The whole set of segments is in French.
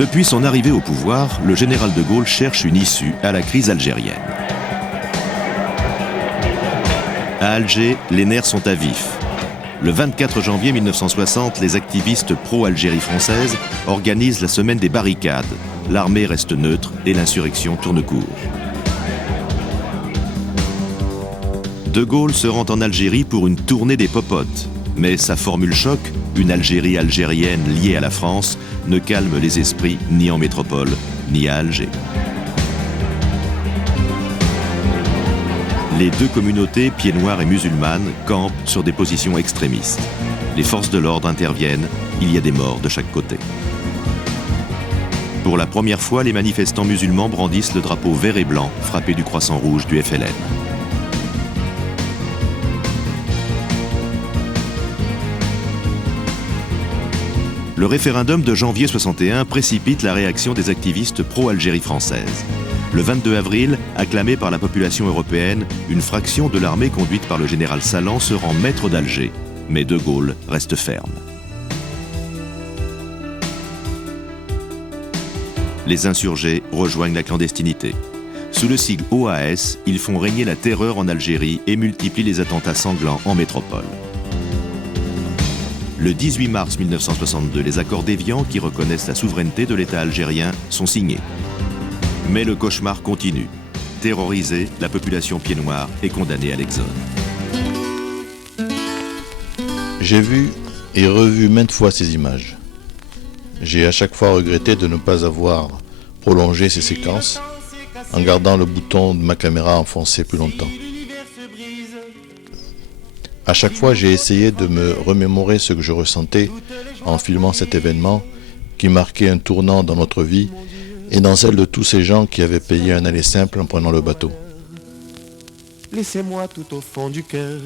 Depuis son arrivée au pouvoir, le général de Gaulle cherche une issue à la crise algérienne. À Alger, les nerfs sont à vif. Le 24 janvier 1960, les activistes pro-Algérie française organisent la semaine des barricades. L'armée reste neutre et l'insurrection tourne court. De Gaulle se rend en Algérie pour une tournée des popotes. Mais sa formule choc, une Algérie algérienne liée à la France, ne calme les esprits ni en métropole, ni à Alger. Les deux communautés, pieds noirs et musulmanes, campent sur des positions extrémistes. Les forces de l'ordre interviennent, il y a des morts de chaque côté. Pour la première fois, les manifestants musulmans brandissent le drapeau vert et blanc, frappé du croissant rouge du FLN. Le référendum de janvier 61 précipite la réaction des activistes pro-Algérie française. Le 22 avril, acclamé par la population européenne, une fraction de l'armée conduite par le général Salan se rend maître d'Alger. Mais De Gaulle reste ferme. Les insurgés rejoignent la clandestinité. Sous le sigle OAS, ils font régner la terreur en Algérie et multiplient les attentats sanglants en métropole. Le 18 mars 1962, les accords d'Évian, qui reconnaissent la souveraineté de l'État algérien, sont signés. Mais le cauchemar continue. Terrorisée, la population pied-noir est condamnée à l'exode. J'ai vu et revu maintes fois ces images. J'ai à chaque fois regretté de ne pas avoir prolongé ces séquences en gardant le bouton de ma caméra enfoncé plus longtemps. À chaque fois, j'ai essayé de me remémorer ce que je ressentais en filmant cet événement qui marquait un tournant dans notre vie et dans celle de tous ces gens qui avaient payé un aller simple en prenant le bateau. Laissez-moi tout au fond du cœur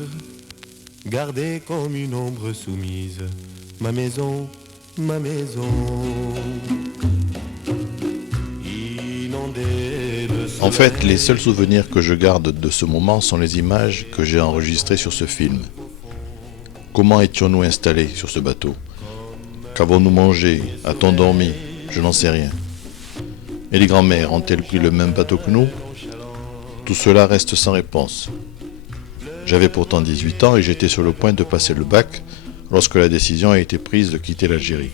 garder comme une ombre soumise ma maison, ma maison. En fait, les seuls souvenirs que je garde de ce moment sont les images que j'ai enregistrées sur ce film. Comment étions-nous installés sur ce bateau? Qu'avons-nous mangé? A-t-on dormi? Je n'en sais rien. Et les grands-mères ont-elles pris le même bateau que nous? Tout cela reste sans réponse. J'avais pourtant 18 ans et j'étais sur le point de passer le bac lorsque la décision a été prise de quitter l'Algérie.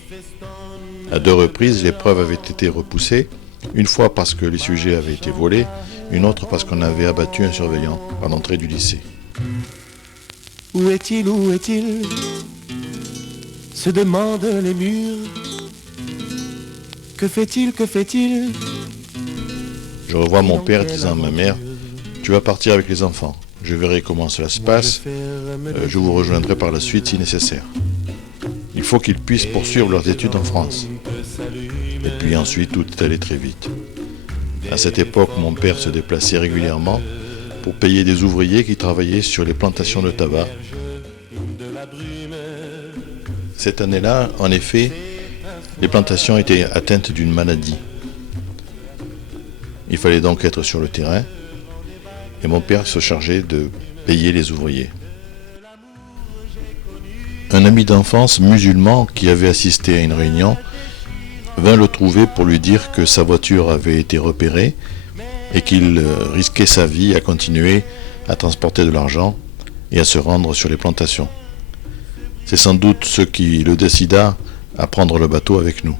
À 2 reprises, l'épreuve avait été repoussée, une fois parce que les sujets avaient été volés, une autre parce qu'on avait abattu un surveillant à l'entrée du lycée. Où est-il, se demandent les murs. Que fait-il, que fait-il? Je revois mon père disant à ma mère, tu vas partir avec les enfants, je verrai comment cela se passe, je vous rejoindrai par la suite si nécessaire. Il faut qu'ils puissent poursuivre leurs études en France. Et puis ensuite, tout est allé très vite. À cette époque, mon père se déplaçait régulièrement pour payer des ouvriers qui travaillaient sur les plantations de tabac. Cette année-là, en effet, les plantations étaient atteintes d'une maladie. Il fallait donc être sur le terrain et mon père se chargeait de payer les ouvriers. Un ami d'enfance musulman qui avait assisté à une réunion vint le trouver pour lui dire que sa voiture avait été repérée et qu'il risquait sa vie à continuer à transporter de l'argent et à se rendre sur les plantations. C'est sans doute ce qui le décida à prendre le bateau avec nous.